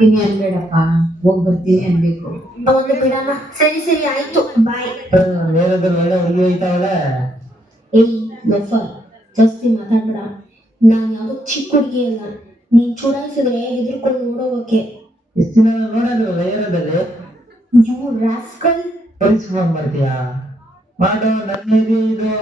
ಇನ್ನು ಅನ್ಬೇಡಪ್ಪ, ಹೋಗಿ ಬರ್ತೀನಿ ಅನ್ಬೇಕು. ಒಂದು ಬಿಡಮ್ಮ. ಸರಿ ಸರಿ ಆಯ್ತು, ಬಾಯ್. ಮೇಲದ ಒಳ್ಳೆ ಹುಡುಗಿ ಐತಾವಲ್ಲ. ಏಯ್ ಲೋಫರ್, ಜಾಸ್ತಿ ಮಾತಾಡ್ಬೇಡ. ನಾನ್ ಯಾವ್ದೋ ಚಿಕ್ಕ ಹುಡುಗಿ ಅಲ್ಲ. ನೀನ್ ಚುಡಾಯಿಸಿದ್ರೆ ಹೆದರ್ಕೊಂಡು ನೋಡೋಕೆ. ಇಷ್ಟು ದಿನ ನೋಡಲ್ವಲ್ಲ ಏರೋದಲ್ಲಿ. You rascal. ಪೊಲೀಸ್ ಫೋನ್ ಮಾಡ್ತೀಯಾ? ಮಾಡೋ, ನನ್ನ ಇದು.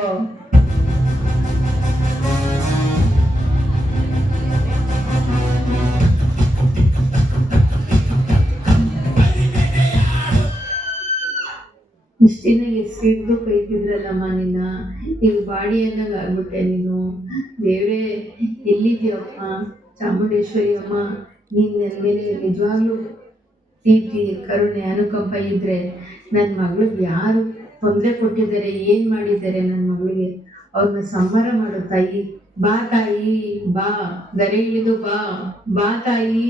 ಇಷ್ಟ ದಿನ ಎಷ್ಟಿದ್ದು ಕೈತಿದ್ರಲ್ಲಮ್ಮ ನಿನ್ನ, ಈಗ ಬಾಡಿ ಅನ್ನಂಗೆ ಆಗ್ಬಿಟ್ಟೆ ನೀನು. ದೇವ್ರೇ, ಎಲ್ಲಿದ್ಯಪ್ಪ? ಚಾಮುಂಡೇಶ್ವರಿ ಅಮ್ಮ, ನೀನ್ ನನ್ನ ಮೇಲೆ ನಿಜವಾಗ್ಲೂ ಪ್ರೀತಿ, ಕರುಣೆ, ಅನುಕಂಪ ಇದ್ರೆ ನನ್ನ ಮಗಳಿಗೆ ಯಾರು ತೊಂದರೆ ಕೊಟ್ಟಿದ್ದಾರೆ, ಏನ್ ಮಾಡಿದ್ದಾರೆ ನನ್ನ ಮಗಳಿಗೆ, ಅವ್ರನ್ನ ಸಂಹಾರ ಮಾಡು ತಾಯಿ. ಬಾ ತಾಯಿ, ಬಾ, ದರೆ ಇಳಿದು ಬಾ, ಬಾ ತಾಯಿ.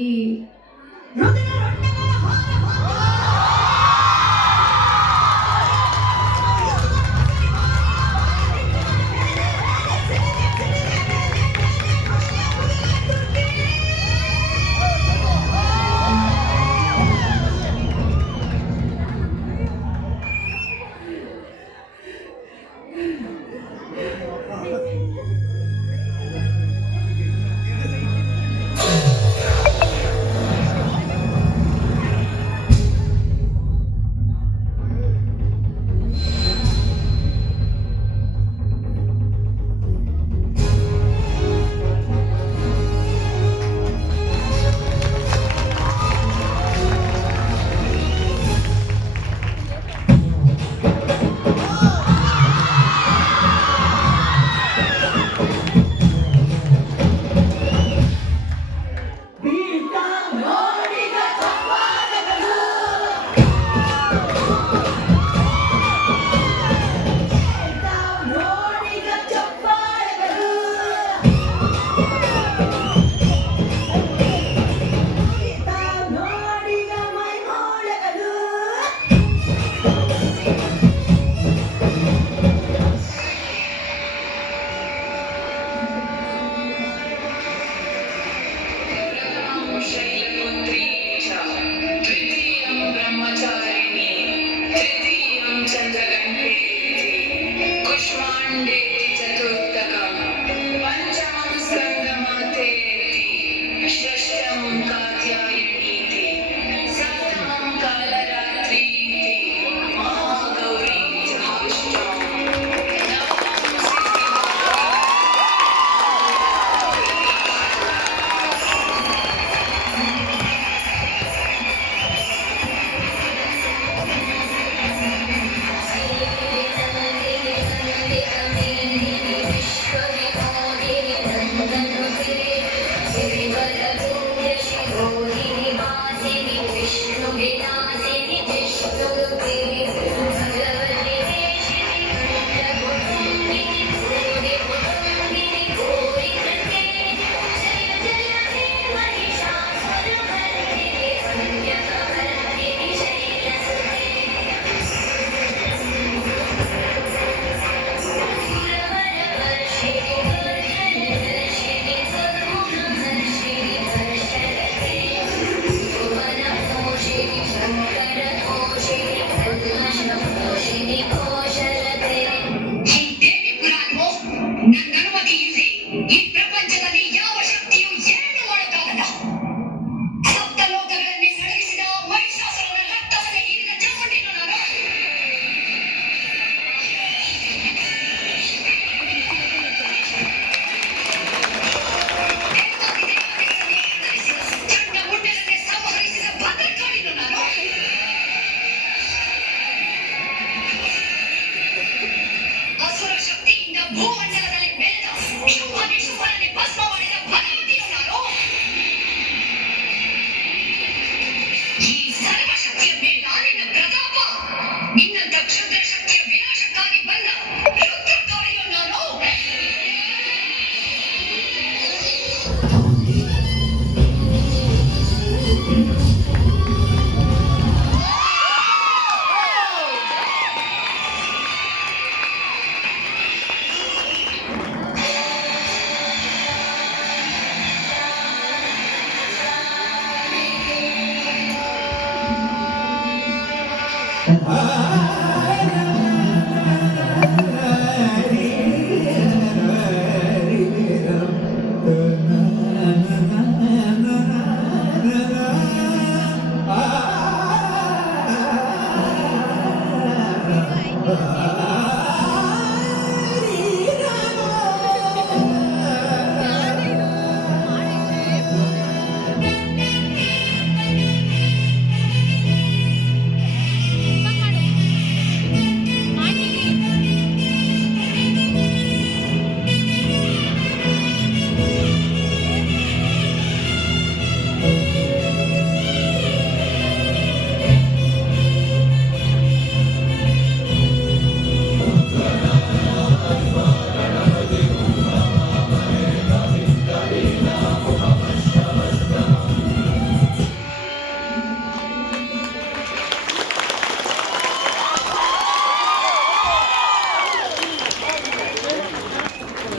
ಆ